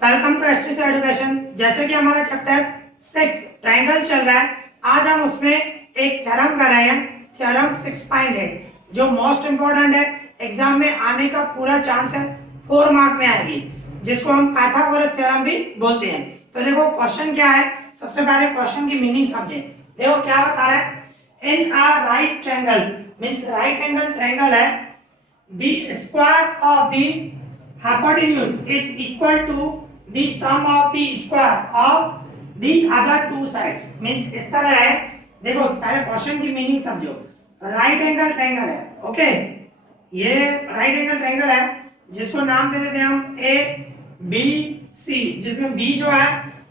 Welcome to STC education. जैसे कि हमारा चैप्टर 6 ट्रायंगल चल रहा है, आज हम उसमें एक थ्योरम कर रहे हैं, थ्योरम 6.8 जो मोस्ट इंपॉर्टेंट है, एग्जाम में आने का पूरा चांस है, 4 मार्क में आएगी, जिसको हम पाइथागोरस थ्योरम भी बोलते हैं। तो देखो क्वेश्चन क्या है, सबसे पहले क्वेश्चन की मीनिंग समझे। देखो क्या बता रहा है, in a right triangle means right angle triangle है, the square of the hypotenuse is equal to the sum of the square of the other two sides। means इस तरह है, देखो पहले क्वेश्चन की मीनिंग समझो। राइट एंगल ट्रायंगल है, okay, ये राइट एंगल ट्रायंगल है जिसको नाम दे देते हैं हम ए बी सी, जिसमें बी जो है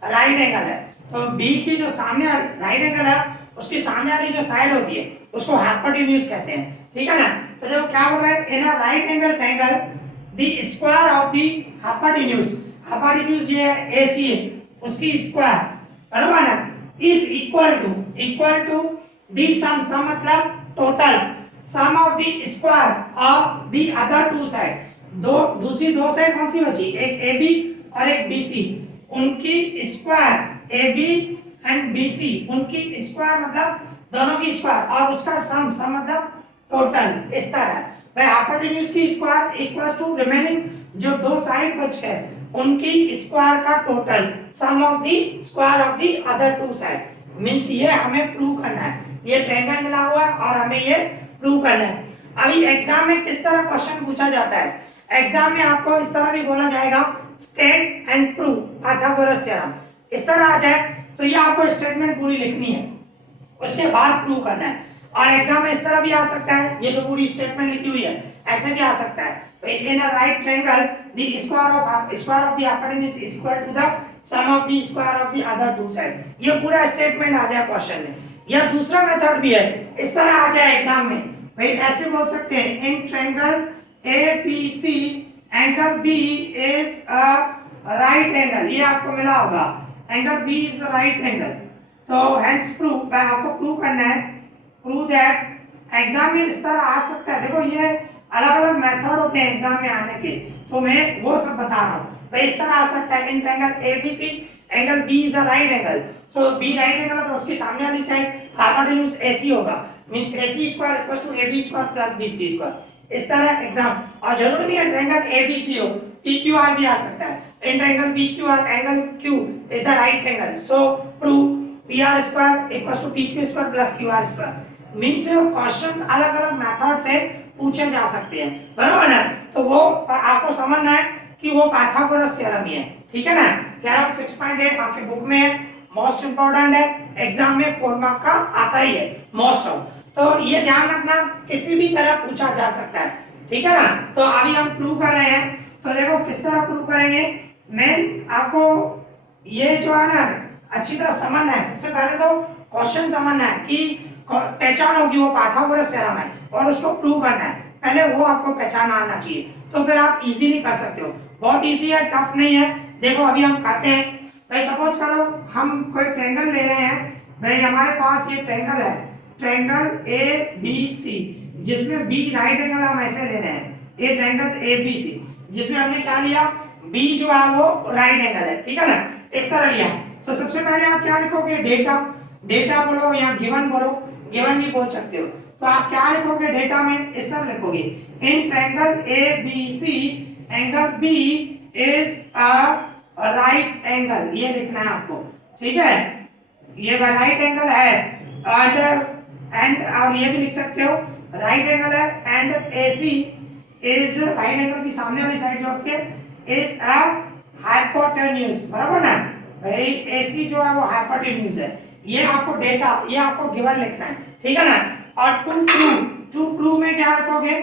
राइट एंगल है, तो बी की जो सामने राइट एंगल है उसकी सामने वाली जो साइड होती है उसको हाइपोटेन्यूज कहते हैं, ठीक है ना। तो देखो क्या बोल रहा है, in a right angle triangle the square of the hypotenuse, hypotenuse ये है AC है, उसकी स्क्वायर बराबर ना, is equal to the sum मतलब total sum of the square of the other two side। दूसरी दो साइड कौन सी बची, एक AB और एक BC, उनकी स्क्वायर AB एंड BC उनकी स्क्वायर मतलब दोनों की स्क्वायर और उसका सम मतलब टोटल। इस तरह हाइपोटेन्यूज की स्क्वायर इक्वल्स टू रिमेनिंग जो दो साइड बचे हैं उनकी स्क्वायर का total sum of the square of the other two side. Means ये हमें प्रूव करना है, ये ट्रायंगल मिला हुआ है और हमें ये प्रूव करना है। अभी एग्जाम में किस तरह क्वेश्चन पूछा जाता है, एग्जाम में आपको इस तरह भी बोला जाएगा, state and prove Pythagoras theorem. इस तरह आ जाए तो ये आपको स्टेटमेंट पूरी लिखनी है, उसके बाद प्रूव करना है। और एग्जाम में इस तरह भी आ सकता है, ये जो पूरी स्टेटमेंट लिखी हुई है ऐसे भी आ सकता है, in a right triangle the square of the hypotenuse is equal to the sum of the square of the other two side. ये पूरा स्टेटमेंट आ जाए क्वेश्चन में। या दूसरा मेथड भी है, इस तरह आ जाए एग्जाम में, भाई ऐसे बोल सकते हैं, in triangle ABC angle B is a right angle, ये आपको मिला होगा, angle B is a right angle. तो हेंस प्रूव, आपको प्रूव करना है, प्रूव दैट। एग्जाम में इस तरह आ सकता है, देखो ये अलग अलग मेथड होते हैं एग्जाम में आने के, तो मैं वो सब बता रहा हूँ। भाई इस तरह आ सकता है, in triangle ABC angle B is a right angle, so B right angle है तो उसकी सामने वाली साइड हाइपोटेन्यूज एसी होगा, means AC square equals to AB square plus BC square. इस तरह एग्जाम, और जरूरी नहीं है ट्रायंगल एबीसी हो, पीक्यूआर भी आ सकता है, in triangle PQR angle Q is a right angle, so prove PR square equals to PQ square plus QR square. Means question अलग अलग मेथड से पूछे जा सकते हैं, बराबर ना। तो वो आपको समझना है कि वो पाइथागोरस थ्योरम ही है, ठीक है ना। थ्योरम 6.8 आपके बुक में है, मोस्ट इंपॉर्टेंट है, एग्जाम में 4 मार्क का आता ही है मोस्ट ऑफ। तो ये ध्यान रखना, किसी भी तरह पूछा जा सकता है, ठीक है ना। तो अभी हम प्रूव कर रहे हैं, तो देखो किस तरह प्रूव करेंगे। मेन आपको ये जो है ना अच्छी तरह समझना है, सबसे पहले तो क्वेश्चन समझना है कि पहचान होगी वो पाइथागोरस थ्योरम है और उसको प्रूव करना है, पहले वो आपको पहचान आना चाहिए, तो फिर आप इजीली कर सकते हो। बहुत इजी है, टफ नहीं है। देखो अभी हम करते हैं, भाई सपोज करो हम कोई ट्रायंगल ले रहे हैं, भाई हमारे पास ये ट्रायंगल है, ट्रायंगल ए बी सी, जिसमें बी राइट एंगल हम ऐसे ले रहे हैं, ये ट्रायंगल ए बी सी जिसमें हमने क्या लिया, बी जो है वो राइट एंगल है, ठीक है ना, इस तरह लिया। तो सबसे पहले आप क्या लिखोगे, डेटा बोलो या गिवन बोलो, गिवन भी बोल सकते हो। तो आप क्या लिखोगे डेटा में, इस तरह लिखोगे, in triangle A B C angle B is a right angle, ये लिखना है आपको, ठीक है, ये राइट एंगल है, एंड और ये भी लिख सकते हो राइट एंगल है, and AC is right angle की सामने वाली साइड जो होती है इज अ हाइपोटेन्यूज, बराबर ना। भाई AC जो है वो हाइपोटेन्यूज है, ये आपको डेटा, ये आपको गिवन लिखना है, ठीक है ना। और टू प्रूव में क्या रखोगे,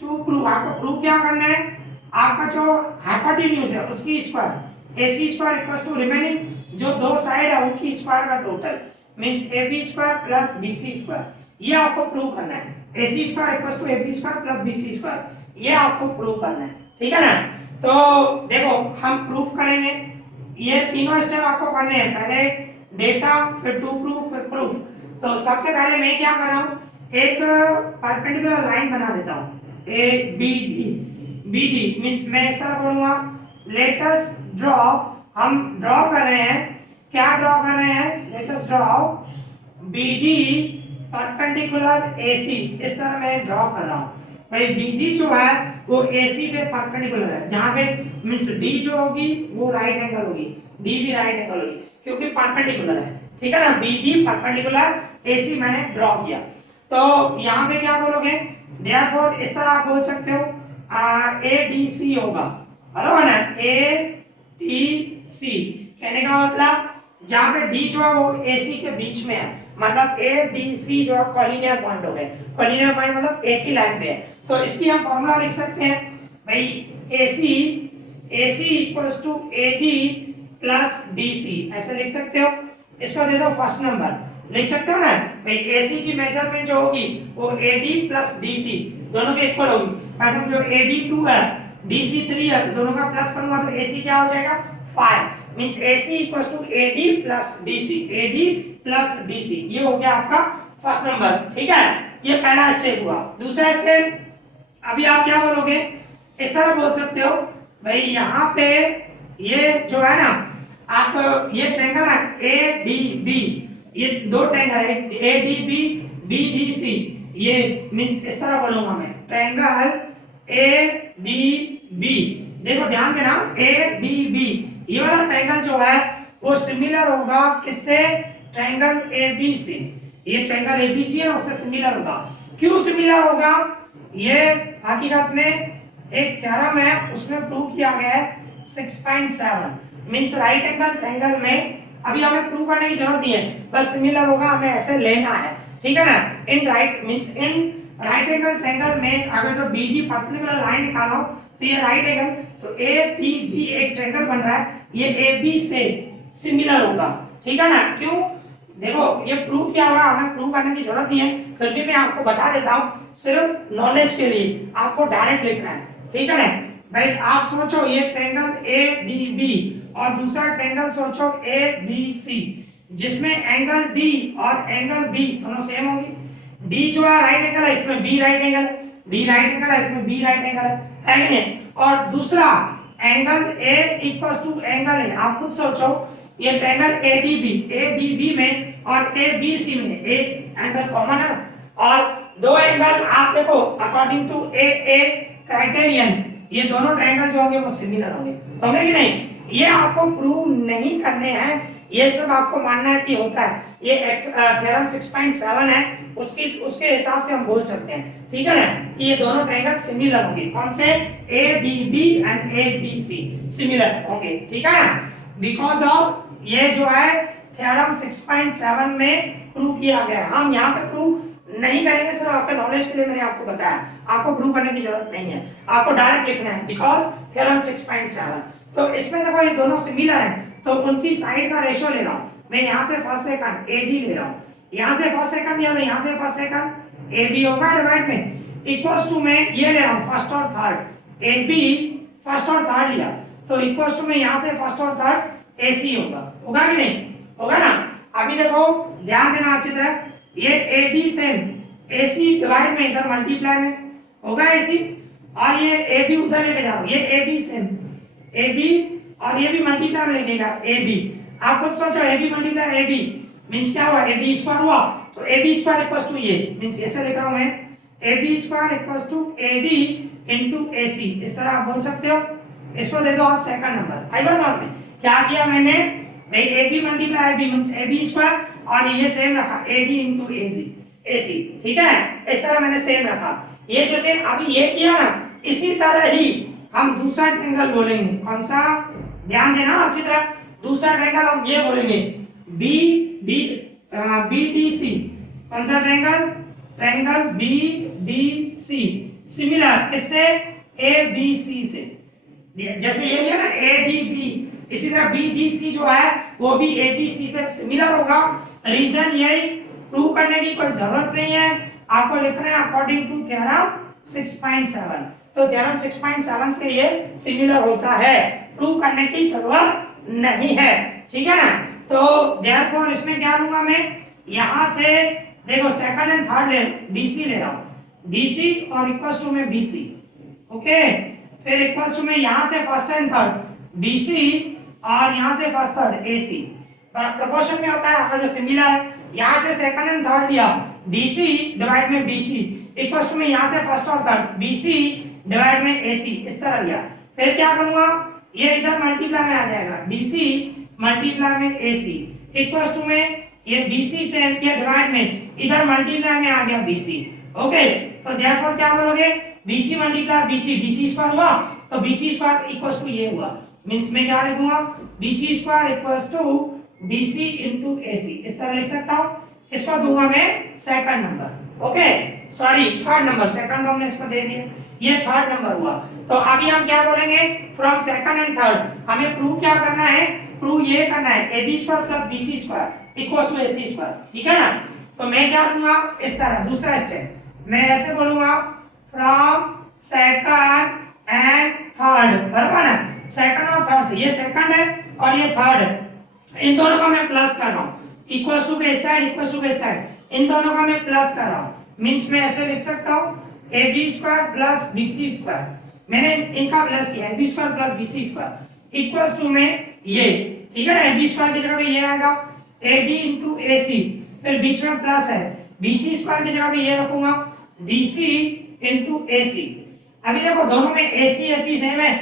टू प्रूव आपको प्रूव क्या करना है, आपका जो हाइपोटेन्यूज है उसकी square AC square equals to remaining जो दो साइड है उनकी स्क्वायर का total, means AB square plus BC square, ये आपको प्रूव करना है। AC square equals to AB square plus BC square, ये आपको प्रूव करना है, ठीक है ना। तो देखो हम प्रूफ करेंगे, ये तीनों स्टेप आपको करने हैं, पहले डेटा फिर टू प्रूफ फिर प्रूफ। तो सबसे पहले मैं क्या कर रहा हूँ, एक परपेंडिकुलर लाइन बना देता हूँ, A B D, B D means मैं इस तरह बोलूंगा लेट अस ड्रॉ, हम ड्रॉ कर रहे हैं, क्या ड्रॉ कर रहे हैं, let us draw BD perpendicular AC, इस तरह मैं ड्रॉ कर रहा हूँ भाई। BD जो है वो AC पे परपेंडिकुलर है, जहां पे मींस D जो होगी वो राइट एंगल होगी, D भी राइट एंगल होगी क्योंकि परपेंडिकुलर है, ठीक है ना। BD परपेंडिकुलर AC मैंने ड्रॉ किया, तो यहाँ पे क्या बोलोगे, देयरफॉर इस तरह आप बोल सकते हो ADC होगा, बराबर ना, ADC कहने का मतलब जहां पे D जो है वो AC के बीच में है, मतलब ADC जो है कॉलिनियर पॉइंट हो गए, कॉलिनियर पॉइंट मतलब एक ही लाइन पे है। तो इसकी हम फॉर्मूला लिख सकते हैं भाई, AC equals to AD plus DC, ऐसे लिख सकते हो। इसको दे दो फर्स्ट नंबर, लिख सकते हो ना भाई, AC की मेजरमेंट जो होगी वो AD प्लस DC दोनों के इक्वल होगी, मतलब जो AD 2 है DC 3 है, तो दोनों का प्लस करूंगा तो AC क्या हो जाएगा 5, means AC equals to AD plus DC, AD plus DC, ये हो गया आपका फर्स्ट नंबर, ठीक है। ये पहला स्टेप हुआ। दूसरा स्टेप, अभी आप क्या बोलोगे, इस तरह बोल सकते हो भाई, यहाँ पे ये जो है ना, आप ये ट्रायंगल है ADB, ये दो ट्रायंगल है ADB BDC, ये मींस इस तरह बोलूंगा मैं, ट्रायंगल ADB, देखो ध्यान देना, ADB ये वाला ट्रायंगल जो है वो सिमिलर होगा किससे, ट्रायंगल AB से, ये ट्रायंगल ABC है ना उससे सिमिलर होगा। क्यों सिमिलर होगा, ये हकीकत में एक थ्योरम है उसमें प्रूव किया गया है 6.7, मींस राइट एंगल ट्रायंगल में, अभी हमें प्रूव करने की जरूरत नहीं है, बस सिमिलर होगा हमें ऐसे लेना है, ठीक है ना। In right means in right angle triangle में अगर जो BD परपेंडिकुलर लाइन निकालो तो ये राइट एंगल, तो ADB एक ट्रायंगल बन रहा है, ये AB से सिमिलर होगा, ठीक है ना। क्यों, देखो ये प्रूव किया हुआ, हमें प्रूव करने की जरूरत नहीं है, फिर भी मैं आपको बता देता हूँ सिर्फ नॉलेज के लिए, आपको डायरेक्ट लिखना है, ठीक है ना भाई। आप सोचो ये ट्रायंगल ADB और दूसरा ट्रायंगल सोचो ABC, जिसमें एंगल D और एंगल B दोनों सेम होंगे। D जो है राइट एंगल है, इसमें B राइट एंगल है, D राइट एंगल है, इसमें B राइट एंगल है कि नहीं। और दूसरा angle A equals to angle है, आप खुद सोचो ये ट्रायंगल ADB में और ABC में एक एंगल कॉमन है ना, और दो एंगल आप देखो अकॉर्डिंग टू AA क्राइटेरियन ये दोनों ट्रायंगल जो होंगे वो सिमिलर होंगे कि नहीं। ये आपको प्रूव नहीं करने हैं, ये सब आपको मानना है कि होता है, ये थ्योरम 6.7 है, उसके हिसाब से हम बोल सकते हैं, ठीक है ना, कि ये दोनों ट्रायंगल सिमिलर होंगे, कौन से, ADB एंड ABC सिमिलर होंगे, ठीक है ना, बिकॉज ऑफ ये जो है थ्योरम 6.7 में प्रूव किया गया है। हम यहाँ पे प्रूव नहीं करेंगे, सिर्फ आपके नॉलेज के लिए मैंने आपको बताया, आपको प्रूव करने की जरूरत नहीं है, आपको डायरेक्ट लिखना है बिकॉज थ्योरम 6.7। तो इसमें देखो ये दोनों सिमिलर हैं, तो उनकी साइड का रेशियो ले रहा हूं मैं, यहाँ से फर्स्ट सेकंड AD ले रहा हूँ, यहाँ से फर्स्ट सेकंड या यहाँ से फर्स्ट सेकंड AB होगा डिवाइड में, इक्वल्स टू में ये ले रहा हूँ फर्स्ट और थर्ड, AB फर्स्ट और थर्ड लिया, तो इक्वल्स टू में यहाँ से फर्स्ट और थर्ड AC होगा कि नहीं होगा ना। अभी देखो ध्यान देना अच्छी तरह, ये AD सेम AC डिवाइड में इधर मल्टीप्लाई में होगा AC, और ये AB उधर लेके जाओ, ये AB सेम AB और ये भी मल्टीप्लाई में लेके जाओ AB, आप खुद सोचो AB मल्टीप्लाई AB मींस क्या हुआ, AB स्क्वायर हुआ, तो AB स्क्वायर इक्वल्स टू ये मींस ऐसे लिख रहा हूं मैं, AB square equals to AD into AC, इस तरह आप बोल सकते हो। इसको दे दो आप सेकंड नंबर। आई बात में क्या किया मैंने भाई, AB multiply AB means AB square और ये सेम रखा AD इनटू AC, ठीक है, इस तरह मैंने सेम रखा। ये जैसे अभी ये किया ना, इसी तरह ही हम दूसरा ट्रायंगल बोलेंगे, कौन सा, ध्यान देना अच्छी तरह, दूसरा ट्रायंगल हम ये बोलेंगे BDC, कौन सा ट्रायंगल, ट्रायंगल BDC सिमिलर किससे, ABC से, जैसे ये लिया ना ADB, इसी तरह BDC जो है वो भी ABC से सिमिलर होगा। रीजन यही, प्रूव करने की कोई जरूरत नहीं है, आपको लिखना है अकॉर्डिंग टू थ्योरम 6.7, तो थ्योरम 6.7 से ये सिमिलर होता है, प्रूव करने की जरूरत नहीं है, ठीक है ना। तो देयरफॉर इसमें क्या लूंगा मैं, यहां से देखो सेकंड एंड थर्ड ले DC ले रहा हूं, DC और इक्वल्स टू में BC, ओके, फिर इक्वल्स टू में यहां से फर्स्ट एंड थर्ड BC और यहाँ से फर्स्ट थर्ड AC प्रोपोर्शन में होता है अगर जो सिमिलर है। यहाँ से सेकंड एंड थर्ड लिया DC डिवाइड में BC इक्वल टू में यहाँ से फर्स्ट और थर्ड BC डिवाइड में AC इस तरह लिया। फिर क्या करूंगा, ये इधर मल्टीप्लाई में आ जाएगा DC मल्टीप्लाई में AC इक्वल टू में ये BC से ये डिवाइड में इधर मल्टीप्लाई में आ गया BC। ओके, तो देयरफॉर क्या बोलोगे, BC multiply BC, BC square हुआ तो BC स्क्वायर इक्वल टू ये हुआ। मींस मैं क्या लिखूंगा, BC square equal to DC into AC इस तरह लिख सकता हूं। इसको दूंगा मैं second number. Okay, sorry third number, second हमने इसको दे दिया, ये थर्ड नंबर हुआ। तो अभी हम क्या बोलेंगे, फ्रॉम सेकंड एंड थर्ड हमें प्रूव क्या करना है, प्रूव ये करना है AB square plus BC square equal to AC square, ठीक है ना। तो मैं क्या दूंगा इस तरह, दूसरा स्टेप मैं ऐसे बोलूंगा फ्रॉम सेकंड एंड थर्ड, बराबर ना, सेकंड और थर्ड से, ये सेकंड है और ये थर्ड है, इन दोनों का मैं प्लस कर रहा हूं इक्वल टू के साइड इक्वल टू के साइड, इन दोनों का मैं प्लस कर रहा हूं। मींस मैं ऐसे लिख सकता हूं AB square plus BC square, मैंने इनका प्लस किया AB square plus BC square equal to में ये, ठीक है ना, AB स्क्वायर की जगह पे ये आएगा AD इनटू AC, फिर बीच में प्लस है BC स्क्वायर की जगह पे ये रखूंगा DC इनटू AC। अभी देखो दोनों में AC सेम है,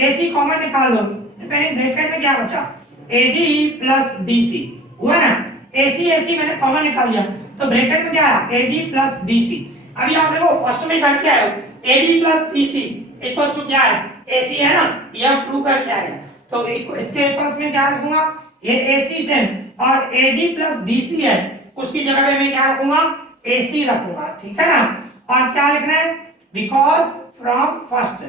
AC कॉमन निकाल दो, डिपेंडिंग ब्रैकेट में क्या बचा AD प्लस DC हुआ ना, AC मैंने कॉमन निकाल दिया तो ब्रैकेट में क्या है AD प्लस DC। अभी आप देखो फर्स्ट में करके आए हो AD plus DC equal to क्या है AC है ना, ये हम प्रूव करके आए हैं। तो इसके इक्वल्स में क्या रखूंगा, ये AC सेम और AD प्लस DC है, उसकी जगह पे मैं क्या रखूंगा AC रखूंगा, ठीक है ना। और क्या लिखना है, बिकॉज फ्रॉम फर्स्ट,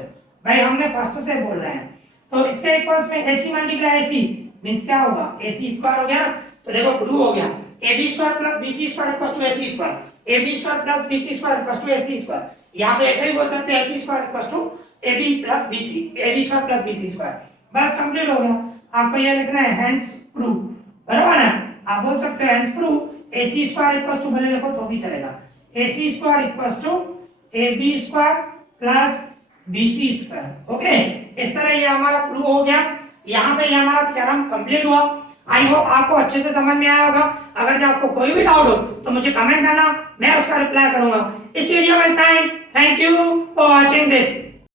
भाई हमने फर्स्ट से बोल रहे हैं तो इसके इक्वल्स में AC मल्टीप्लाई AC मींस क्या होगा AC स्क्वायर हो गया ना। तो देखो प्रूव हो गया AB square plus BC square equal to AC square, AB square plus BC square equal to AC square, यहां पे ऐसे ही बोल सकते हैं AC square equal to AB plus BC, AB square plus BC square, बस कंप्लीट हो गया। आपको ये लिखना है हेंस प्रूव, बराबर ना, आप बोल सकते हो hence prove AC square equal to, भले लिखो तो भी चलेगा, AC square equal to AB square plus BC square. Okay, इस तरह ये हमारा प्रूव हो गया। यहाँ पे ये हमारा थ्योरम कंप्लीट हुआ। आई होप आपको अच्छे से समझ में आया होगा। अगर जो आपको कोई भी डाउट हो तो मुझे कमेंट करना, मैं उसका रिप्लाई करूंगा। इस वीडियो में इतना ही। Thank you for watching this.